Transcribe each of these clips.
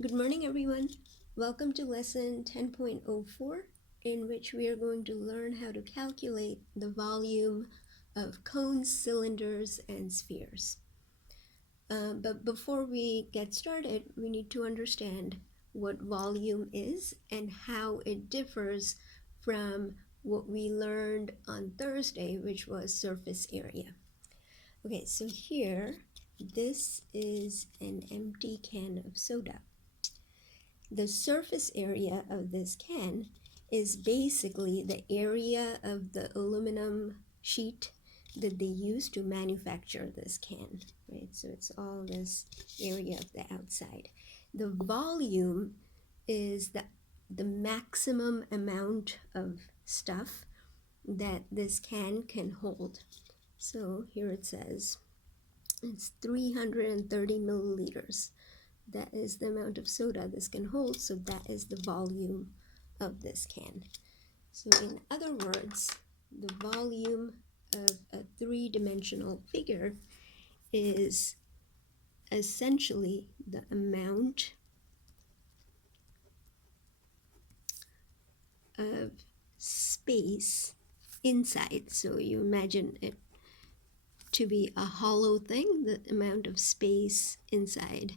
Good morning, everyone. Welcome to lesson 10.04, in which we are going to learn how to calculate the volume of cones, cylinders, and spheres. But before we get started, we need to understand what volume is and how it differs from what we learned on Thursday, which was surface area. Okay, so here, this is an empty can of soda. The surface area of this can is basically the area of the aluminum sheet that they use to manufacture this can, right? So it's all this area of the outside. The volume is the maximum amount of stuff that this can hold. So here it says it's 330 milliliters. That is the amount of soda this can hold, so that is the volume of this can. So in other words, the volume of a three-dimensional figure is essentially the amount of space inside. So you imagine it to be a hollow thing, the amount of space inside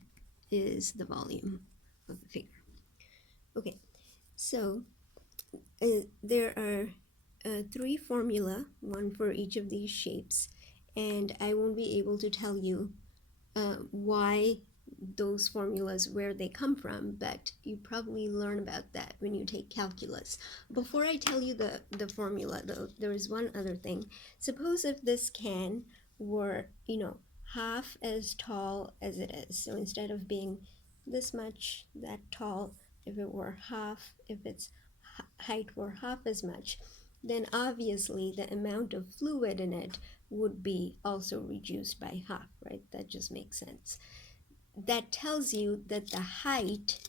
is the volume of the figure. Okay, so there are three formula, one for each of these shapes, and I won't be able to tell you why those formulas, where they come from, but you probably learn about that when you take calculus. Before I tell you the formula, though, there is one other thing. Suppose if this can were, half as tall as it is. So instead of being this much, that tall, if it were half, if its height were half as much, then obviously the amount of fluid in it would be also reduced by half, right? That just makes sense. That tells you that the height,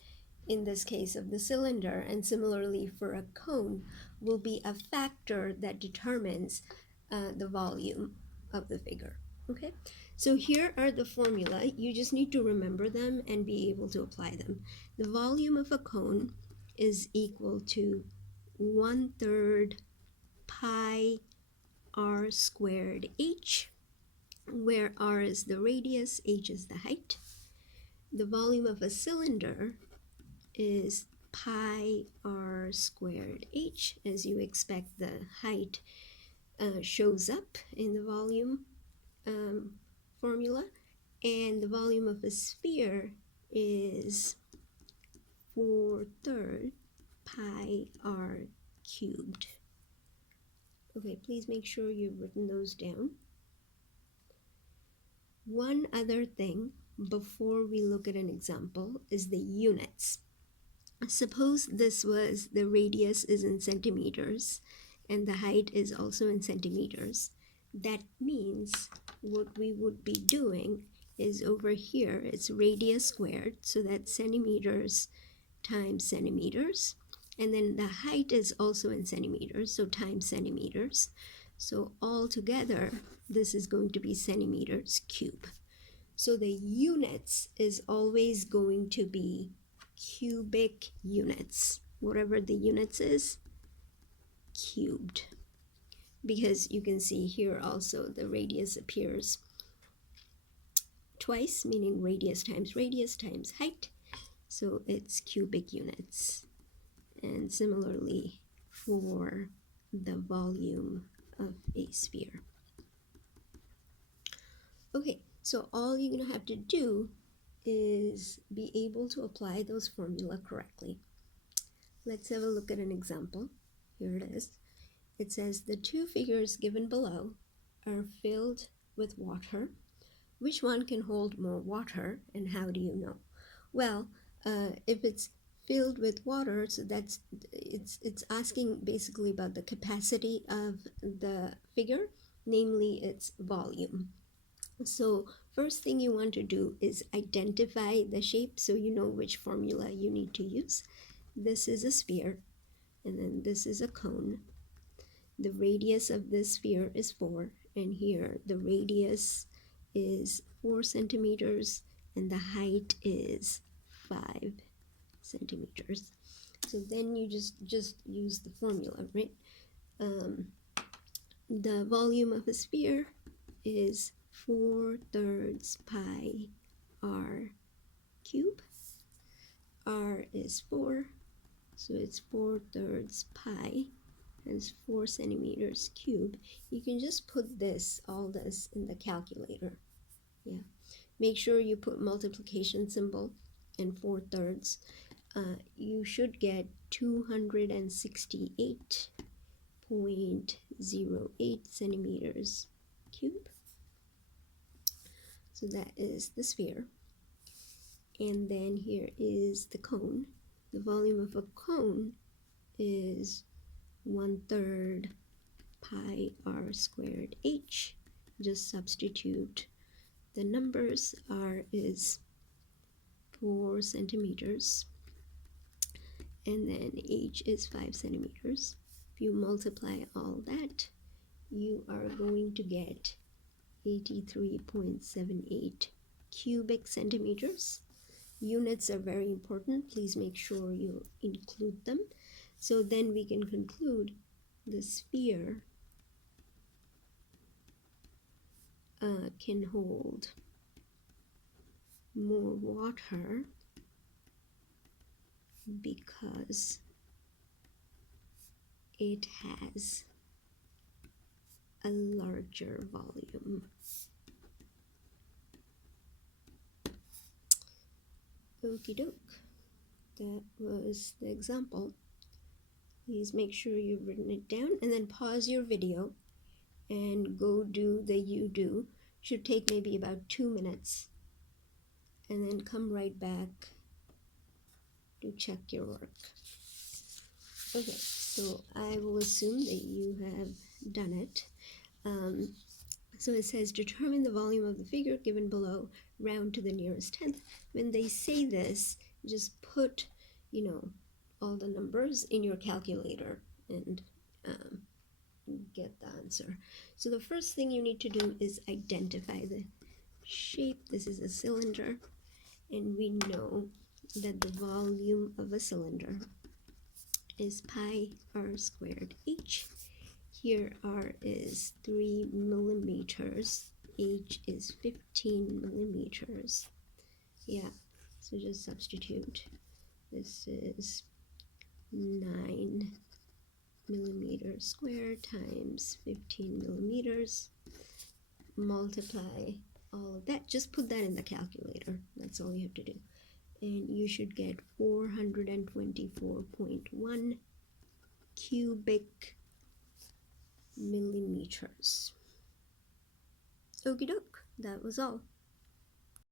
in this case of the cylinder, and similarly for a cone, will be a factor that determines the volume of the figure. Okay, so here are the formula. You just need to remember them and be able to apply them. The volume of a cone is equal to 1/3 pi r squared h, where r is the radius, h is the height. The volume of a cylinder is pi r squared h. As you expect, the height shows up in the volume formula, and the volume of a sphere is 4/3 pi r cubed. Okay, please make sure you've written those down. One other thing before we look at an example is the units. Suppose this was, the radius is in centimeters and the height is also in centimeters. That means what we would be doing is over here, it's radius squared, so that's centimeters times centimeters. And then the height is also in centimeters, so times centimeters. So altogether, this is going to be centimeters cube. So the units is always going to be cubic units. Whatever the units is, cubed. Because you can see here also the radius appears twice, meaning radius times height. So it's cubic units. And similarly for the volume of a sphere. Okay, so all you're going to have to do is be able to apply those formula correctly. Let's have a look at an example. Here it is. It says the two figures given below are filled with water. Which one can hold more water, and how do you know? Well, if it's filled with water, so it's asking basically about the capacity of the figure, namely its volume. So first thing you want to do is identify the shape so you know which formula you need to use. This is a sphere, and then this is a cone. The radius of this sphere is 4, and here the radius is 4 centimeters and the height is 5 centimeters. So then you just use the formula, right? The volume of a sphere is 4/3 pi r cube. R is 4, so it's 4/3 pi, is 4 centimeters cube. You can just put all this in the calculator. Yeah, make sure you put multiplication symbol and 4/3. You should get 268.08 centimeters cube. So that is the sphere. And then here is the cone. The volume of a cone is 1/3 pi r squared h. Just substitute the numbers. R is 4 centimeters, and then h is 5 centimeters. If you multiply all that, you are going to get 83.78 cubic centimeters. Units are very important. Please make sure you include them. So then we can conclude the sphere can hold more water because it has a larger volume. Okie doke. That was the example. Please make sure you've written it down and then pause your video and go do the you do. Should take maybe about 2 minutes, and then come right back to check your work. Okay, so I will assume that you have done it. So it says determine the volume of the figure given below, round to the nearest tenth. When they say this, just put, all the numbers in your calculator and get the answer. So the first thing you need to do is identify the shape. This is a cylinder, and we know that the volume of a cylinder is pi r squared h. Here r is 3 millimeters, h is 15 millimeters. Yeah, so just substitute. This is 9 millimeters squared times 15 millimeters. Multiply all of that. Just put that in the calculator. That's all you have to do. And you should get 424.1 cubic millimeters. Okie doke, that was all.